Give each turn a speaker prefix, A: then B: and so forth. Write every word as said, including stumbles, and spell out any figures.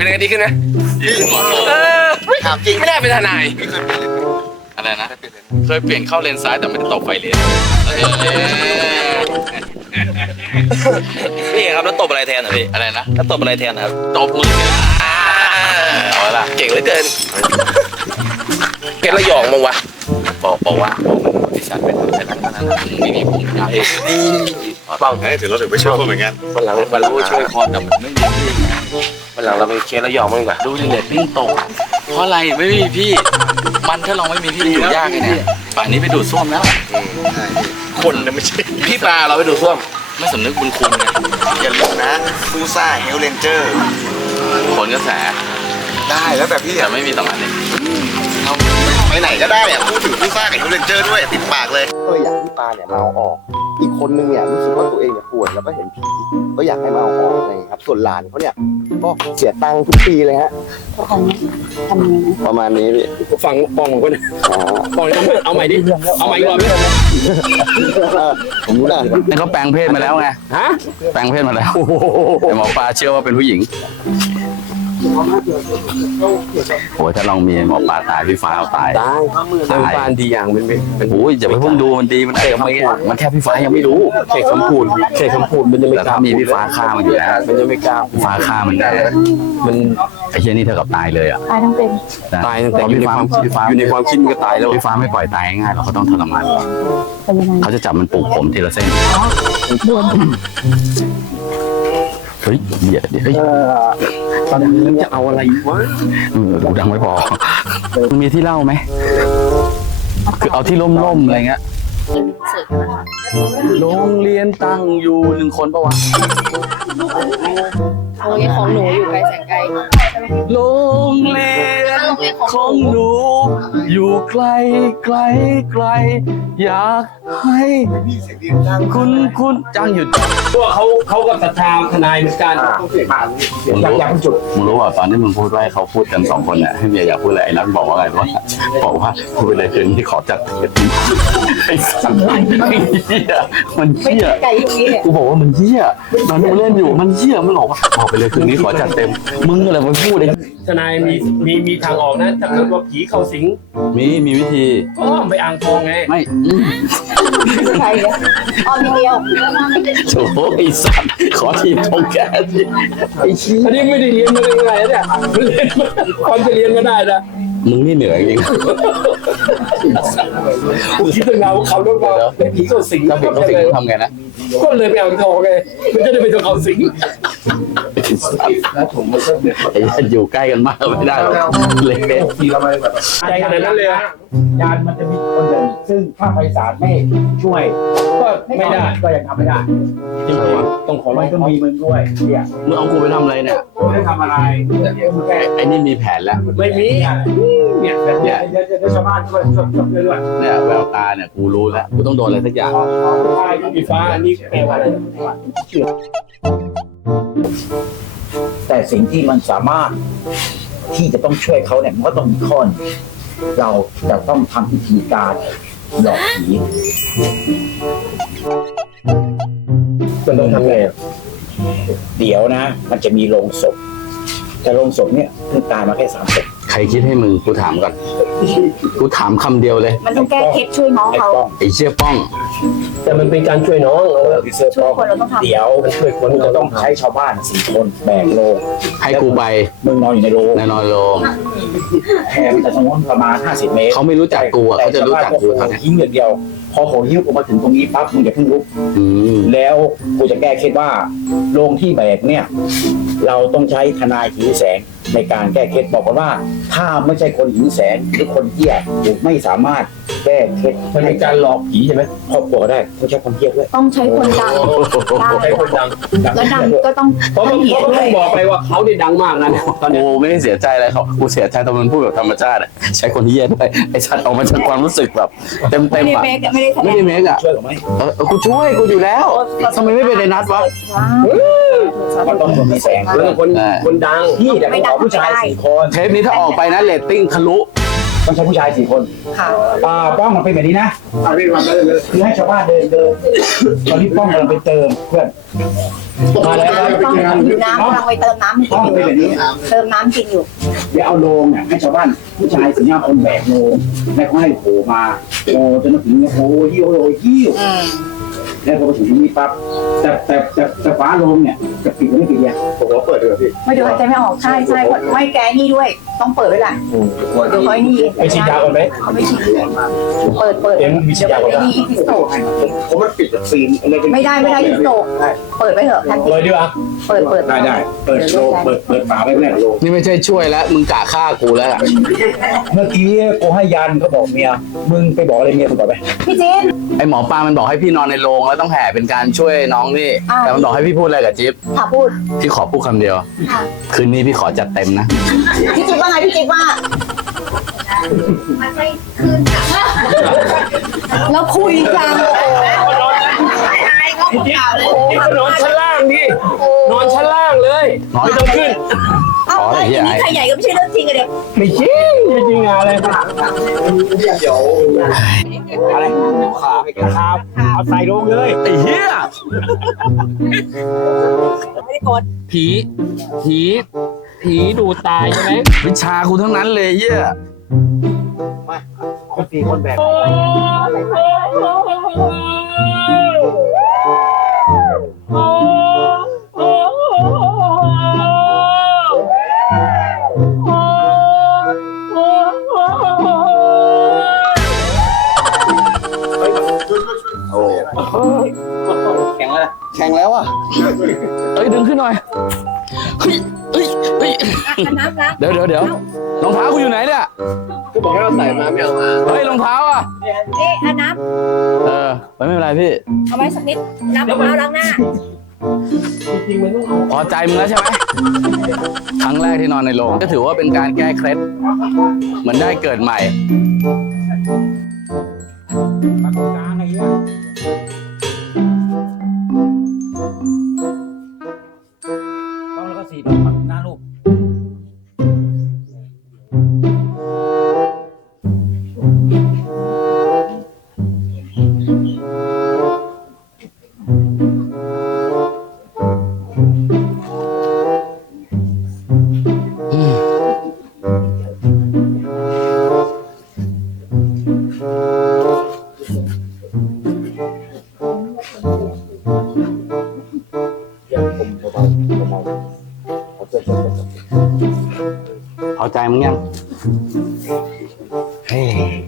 A: เป็นไงดีขึ้นไหมเออถามจริงไม่ได้เป็นทนายอะไรนะเคยเปลี่ยนเข้าเลนซ้ายแต่ไม่ได้ตบไฟเลน
B: พี่ครับแล้วตบอะไรแทนอ่ะพี่
A: อะไรนะ
B: แล้วตบอะไรแทนครับ
A: ตบมือเอาละเก่งเหลือเกินเกล้ระยองมั้งวะบอกบอกว่าบริษัทเป็นบริษัทนั้นไม่มีผมยาวเปล่าไงถือเราถึงไม่ช่วยเหมือนกันวันหลังวันรู้ช่วยคอนแต่มันไม่มีพี่วันหลังเราไปเคสระยองมั้งดีกว่าดูดิเลตติ้งตกเพราะอะไรไม่มีพี่มันถ้าเราไม่มีพี่อยู่ยากเลยเนี่ยป่านนี้ไปดูดซ่วมแล้วคนนะไม่ใช่พี่ปลาเราไปดูดซ่วมไม่สำนึกบุญคุณไง
C: อย่าลืมนะฟูซ่าเฮลเลนเจอร์
A: ผลกระแส
C: ได้แล้วแต่พี่
A: แต่ไม่มีต่อมาเนี่ย
C: ไปไหนก็ได้อะพูดถึงฟูซ่ากับเฮลเลนเจอร์ด้วยติดปากเลย
D: ก็อยากให้ปลาเนี่ยมาเอาออกอีกคนนึงเนี่ยรู้สึกว่าตัวเองเนี่ยป่วยแล้วก็เห็นผีก็อยากให้มาเอาออกอะไรครับส่วนหลานเขาเนี่ยก็เสียตังค์ทุกปีเลยฮะ
E: ทำไงทำไง
D: ประมาณนี้พี่
A: ฟังปองของคนปองเอาใหม่ดิเอาใหม่ก่อนเลย
D: ผมรู้นะ
A: นี่เขาแปลงเพศมาแล้วไงฮะแปลงเพศมาแล้วแต่หมอปลาเชื่อว่าเป็นผู้หญิงโอ้ยถ้าลองมีหมอปลาตายพี่ฟ้าเอาตาย
D: ตายตายฟ้าดีอย่างเป็น
A: เป็นโอ้ยอย่าไปเพิ่งดูมันดีมันไอ้ไม่มันแค่พี่ฟ้ายังไม่รู้
D: เขตคำพูดเขตคำพูดมันจะไม่
A: กล้ามีพี่ฟ้าฆ่ามันอยู่แล้ว
D: มันจะไม่กล้า
A: ฟ้าฆ่ามันได้มันไอ้เชี่ยนี่เท่ากับตายเลยอ่ะ
E: ตายทั้งเป็น
D: ตายตั้งแต่อยู่ในความอยู่ในความคิดก็ตายแล้ว
A: พี่ฟ้าไม่ปล่อยตายง่ายหรอกเขาต้องทรมานเขาจะจับมันปลูกผมทีละเส้นเฮ้ยเดี๋ยวเดี๋ยวเฮ้ย
D: ตอนนี้จะเอาอะไรวะ
A: ดูดังไม่พอมีที่เล่าไหมคือเอาที่ร่มๆอะไรเงี้ยโรงเรียนตั้งอยู่หนึ่งคนปะวะ
E: โรงเรียนของหนูอยู่ไกลแสนไกล
A: โรงเรียนของหนูอยู่ไกลไกลไกลอยากให้คุณคุณจ้างหยุด
F: พวกเขาเขาก็ศรัทธาทนายเหมือนกัน
A: อยากอยากจุดมึงรู้ว่าตอนที่มึงพูดว่าเขาพูดกันสองคนเนี่ยให้เมียอยากพูดอะไรไอ้นัทบอกว่าไงว่าบอกว่าพูดไปเลยคืนที่ขอจัดไอ้สัตว์เหี้ยมันเหี้ยกูบอกว่ามันเหี้ยตอนนี้มึงเล่นอยู่มันเหี้ยมันบอกว่าบอกไปเลยคืนนี้ขอจัดเต็มมึงอะไรมาพูดเลย
F: ทนายมีมีมีทางออกนะถ้าเกิดว่าผีเข้าสิง
A: มีมีวิธี
F: ก็ไปอ่างทองไง
A: ไม่
E: ใครเนี่ยออมเดียว
A: โถ่ไอ้สัตว์ขอทีมทงแก
F: ไอ้ชี้อันนี้ไม่ได้เรียนมาเลยไงเนี่ยมันเรียนความจะเรียนก็ได้นะ
A: มึงนี่เหนื่อยจริง
F: กูคิดถึงเราเขาด้วยว่าเป็นผีเข้าสิง
A: ถ้าผีเข้าสิงทำไงนะ
F: ก็เลยไปอ่างทองไงมันจะได้ไปตรงเขาสิง
A: ไอ้อยู่ใกล้กันมากไม่ได้หรอกเล็กเล็ก
F: ใจขนาดนั้นเลย
G: ยานมันจะมีคนหนึ่งซึ่งถ้าไพศาลไม่ช่วย
F: ก็ไม่ได้
G: ก็ยังทำไม่ได้
F: จริงๆต้องขอ
G: มันก็มีมึงด้วยเนี่ย
A: มึงเอากูไปทำอะไรเนี่ย
G: ไม่ทำอะไร
A: ไอ้นี่มีแผนแล้ว
F: ไม่มี
G: เนี่ยเนี่ยเดี๋ยวชาวบ้านช่วยช่วยช่วยด้วย
A: เนี่ยแววตาเนี่ยกูรู้แล้วกูต้องโดนอะไรสักอย่าง
F: ใช่พี่ฟ้านี่แปลว่าอะไร
G: แต่สิ่งที่มันสามารถที่จะต้องช่วยเขาเนี่ยมันก็ต้องมีข้อเราจะต้องทำพิธีการหลอกผี
F: มันต้องทำไง
G: เดี๋ยวนะมันจะมีโลงศพแต่โลงศพเนี่ยเพิ่งตายมาแค่สามศพ
A: ใครคิดให้มึงกูถามก่อนกูถามคำเดียวเลย
E: มันต้องแก้เคล็ดช่วยน้องเขา
A: ไอ้เชี่ยป้อง
F: แต่มันเป็นการช่วยน้อง
E: ช่วยคนเราต้องทำ
G: เดี๋ยวช่วยคนเราต้องใช้ชาวบ้านสี่คนแบกโลง
A: ให้กูไป
G: มึงนอนอยู่ในโลง
A: นอนโลง
G: แถมแต่ตรงนู้นประมาณห้าสิบเมตร
A: เขาไม่รู้จักกูอ่ะเขาจะรู้จักกูเท่า
G: นั้นทิ้งอย่างเดียวพอโหหิ้วกูมาถึงตรงนี้ปั๊บมึงอย่าเพิ่งลุกแล้วกูจะแก้เคล็ดว่าโรงที่แบกเนี่ยเราต้องใช้ทนายหิวแสงในการแก้เคล็ดบอกกันว่าถ้าไม่ใช่คนหิวแสงหรือคนเหี้ยหรือไม่สามารถแก้เคล็ด
F: มันเป็นการหลอกผีใช่ไหม
G: ครอบครัวได้ต้องใช้คนเหี้ยด้วย
E: ต้องใช้คนดัง
F: ใช้คนดัง
E: แล้วดังก็ต้อง
F: เพราะเพราะต้องบอกไปว่าเขาได้ดังมากนะ
A: ตอนนี้กูไม่ได้เสียใจอะไรเขากูเสียใจตอนมันพูดแบบธรรมชาติใช้คนเหี้ยด้วยไอ้ชัดออกมาจากความรู้สึกแบบเต็มเต็มอะไม่ได้เมคอะ
G: ช่วยหรือไม่
A: เออกูช่วยกูอยู่แล้วทำไมไม่เป็นในนัดวะ
G: มันต้องมีแสง
F: แล้วคนคนดัง
G: นี่แต่ผมขอผู้ชายสี่คน
A: เทปนี้ถ้าออกไปนะเรตติ้งทะลุ
G: ต้องใช้ผู้ชายสี่คน
E: ค่ะ
G: อ่าป้องมันเป็นแบบนี้นะคือให้ชาวบ้านเดินเดินตอนนี้ป้องกำลังไปเติมเพื่อนมาแล้ว
E: ต้องอยู่น้ำกำลังไปเติมน้ำ
G: ป้องเป็นแบบนี้
E: เติมน้ำกินอยู่
G: เดี๋ยวเอาโลงเนี่ยให้ชาวบ้านผู้ชายสี่ห้าคนแบกโลงแล้วก็ให้โผล่มาโผล่จนถึงโอ้ยหิ้วโอ้ยหิ้ว
E: อืม
G: แล้วพอไปถึงตรงนี้ปั๊บแต่แต่แต่แต่ฝาโลงเนี่ยจะปิดหรือไม่ปิดเนี่ย
D: ผมว่าเปิดเลยพี่
E: ไม่เดี๋ยวหายใจไม่ออกใช่ใช่ไม่แกนี่ด้วย ต้องเปิดไว้แหละเดี๋ยวเขาไอ้นี่
G: ไปฉีดยาก่อนไหม
E: เขาไม่ฉีดเปิดเปิด
G: เอ็มมีฉีดยาก่อน
E: ไอ้
G: นะ
E: นี่พิสโต
D: ผมมันปิดจากซีนอะไรกัน
E: ไม่ได้ไม่ได้พิสโตเปิดไว้เถอะแทนที่
G: เลยดีกว่า
E: เปิดเปิด
G: ได้ได้เปิดโลงเปิดเปิดฝาไว้แรกโลง
A: นี่ไม่ใช่ช่วยแล้วมึงกะฆ่ากูแล้วอะ
G: เมื่อกี้กูให้ยันเขาบอกเมียมึงไปบอกอะไรเมียมึงก่อนไป
E: พี่จิน
A: ไอหมอปลามันบอกให้พี่นอนในโรงแล้วต้องแห่เป็นการช่วยน้องนี่
E: อ่า
A: แต่มันบอกให้พี่พูดอะไรกับจิ๊บ
E: ถาพูด
A: พี่ขอพูดคำเดียว
E: ค่ะ
A: คืนนี้พี่ขอจัดเต็มนะ
E: พี่จิ๊บว่าไงพี่จิ๊บว่าแล้วคุยกันโอ้
F: นอนชั้นล่างดินอนชั้นล่างเลย
A: นอน
F: ไม่ต้องขึ้น
E: เอ้าอย่างนี้ใครใหญ่ก็ไม่ใช่เรื่องจริงอะเด็ก
F: ไม่จริงไม่จริงอะไร
G: อะไรครับเอาใส่ลงเลย
A: ไอ้เหี้ย
E: ไม่ได้กด
F: ผีผีผีดูตายใช่ไหม
A: วิชากูทั้งนั้นเลยเหี้ย
G: คนสี่คนแบก
B: แข็งเลย
D: แข่งแล้วอ่ะ
A: เอ้ยดึงขึ้นหน่อยเฮ้ยเฮ้ยเฮ้ย
E: น้ำล้าง
A: เดี๋ยวเดี๋ยวเดี๋ยวรองเท้ากูอยู่ไหนเนี่ย
F: ก็บอกให้เราใส่มาไม่เอามา
A: เฮ้ยรองเท้าอ่ะ
E: เอ๊ะน้
A: เออไม่เป็นไรพี่
E: ำเอาไว้สักนิดน้ำมะพร้าวล้างหน้า
F: จริงๆมันต้องเอา
A: พอใจมึงแล้วใช่ไหมครั้งแรกที่นอนในโรงก็ถือว่าเป็นการแก้เคล็ดเหมือนได้เกิดใหม่
G: ปากกลางไอ้เหี้ยต้องแล้วก็สี่ดอกปักหน้าลูก
A: พอใจมึงยัง เฮ้ย